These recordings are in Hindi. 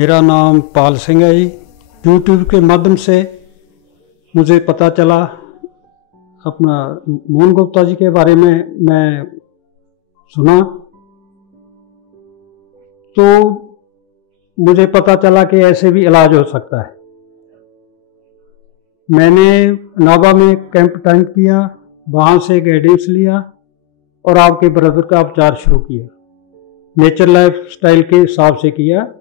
मेरा नाम पाल सिंह है जी। यूट्यूब के माध्यम से मुझे पता चला अपना मोहन गुप्ता जी के बारे में मैं सुना, तो मुझे पता चला कि ऐसे भी इलाज हो सकता है। मैंने नाभा में कैंप अटेंड किया, वहाँ से गाइडेंस लिया और आपके ब्रदर का उपचार शुरू किया। नेचर लाइफ स्टाइल के हिसाब से किया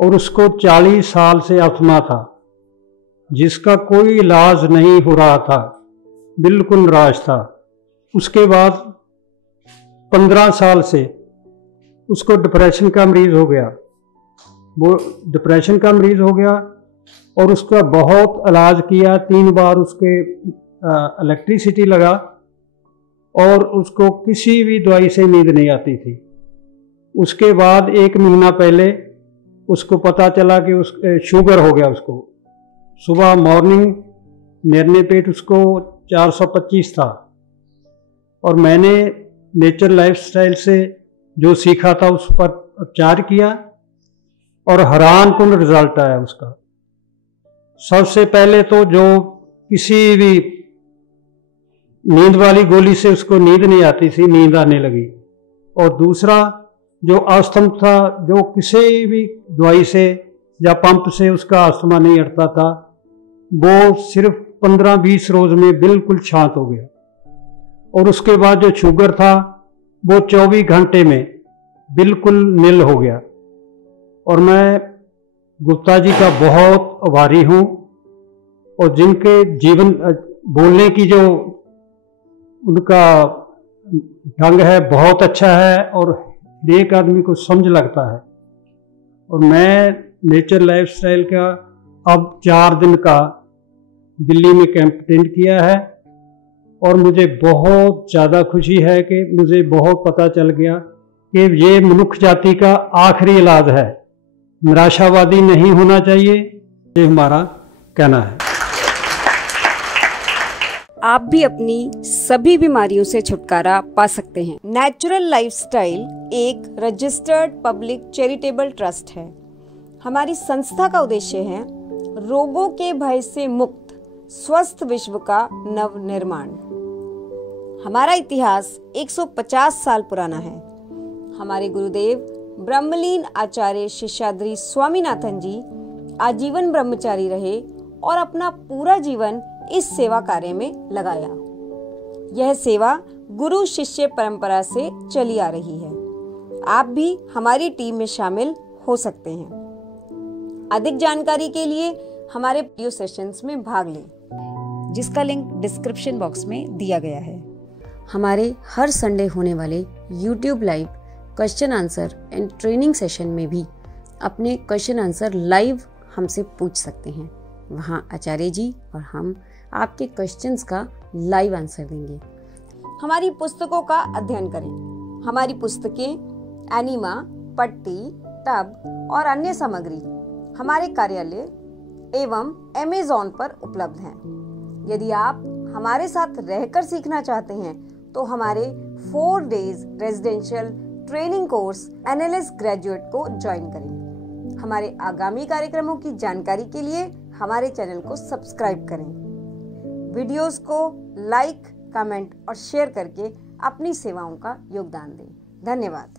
और उसको 40 साल से अस्थमा था, जिसका कोई इलाज नहीं हो रहा था, बिल्कुल निराश था। उसके बाद 15 साल से उसको डिप्रेशन का मरीज हो गया, वो डिप्रेशन का मरीज हो गया और उसका बहुत इलाज किया। 3 बार उसके इलेक्ट्रिसिटी लगा और उसको किसी भी दवाई से नींद नहीं आती थी। उसके बाद 1 महीना पहले उसको पता चला कि उस शुगर हो गया। उसको सुबह मॉर्निंग मेरे पेट उसको 425 था और मैंने नेचर लाइफस्टाइल से जो सीखा था उस पर उपचार किया और हैरानकुन रिजल्ट आया उसका। सबसे पहले तो जो किसी भी नींद वाली गोली से उसको नींद नहीं आती थी, नींद आने लगी। और दूसरा जो अस्थमा था, जो किसी भी दवाई से या पंप से उसका अस्थमा नहीं हटता था, वो सिर्फ 15-20 रोज में बिल्कुल शांत हो गया। और उसके बाद जो शुगर था वो 24 घंटे में बिल्कुल नील हो गया। और मैं गुप्ता जी का बहुत आभारी हूँ और जिनके जीवन बोलने की जो उनका ढंग है बहुत अच्छा है और एक आदमी को समझ लगता है। और मैं नेचर लाइफस्टाइल का अब 4 दिन का दिल्ली में कैंप अटेंड किया है और मुझे बहुत ज़्यादा खुशी है कि मुझे बहुत पता चल गया कि ये मनुष्य जाति का आखिरी इलाज है। निराशावादी नहीं होना चाहिए, ये हमारा कहना है। आप भी अपनी सभी बीमारियों से छुटकारा पा सकते हैं। नेचुरल लाइफस्टाइल एक रजिस्टर्ड पब्लिक चैरिटेबल ट्रस्ट है। हमारी संस्था का उद्देश्य है रोगों के भय से मुक्त स्वस्थ विश्व का नव निर्माण। हमारा इतिहास 150 साल पुराना है। हमारे गुरुदेव ब्रह्मलीन आचार्य शेषाद्रि स्वामीनाथन जी आजीवन ब्रह्मचारी रहे और अपना पूरा जीवन इस सेवा कार्य में लगाया। यह सेवा गुरु शिष्य परंपरा से चली आ रही है। आप भी हमारी टीम में शामिल हो सकते हैं। अधिक जानकारी के लिए हमारे वीडियो सेशंस में भाग लें, जिसका लिंक डिस्क्रिप्शन बॉक्स में दिया गया है। हमारे हर संडे होने वाले YouTube live question answer and training session में भी अपने क्वेश्चन आंसर लाइव हमसे पूछ सकते हैं। वहाँ आचार्य जी और हम आपके क्वेश्चंस का लाइव आंसर देंगे। हमारी पुस्तकों का अध्ययन करें। हमारी पुस्तकें एनिमा, पट्टी, टब और अन्य सामग्री हमारे कार्यालय एवं Amazon पर उपलब्ध हैं। यदि आप हमारे साथ रहकर सीखना चाहते हैं तो हमारे 4 days residential training course analyst graduate को ज्वाइन करें। हमारे आगामी कार्यक्रमों की जानकारी के लिए हमारे चैनल को सब्सक्राइब करें। वीडियोस को लाइक, कमेंट और शेयर करके अपनी सेवाओं का योगदान दें। धन्यवाद।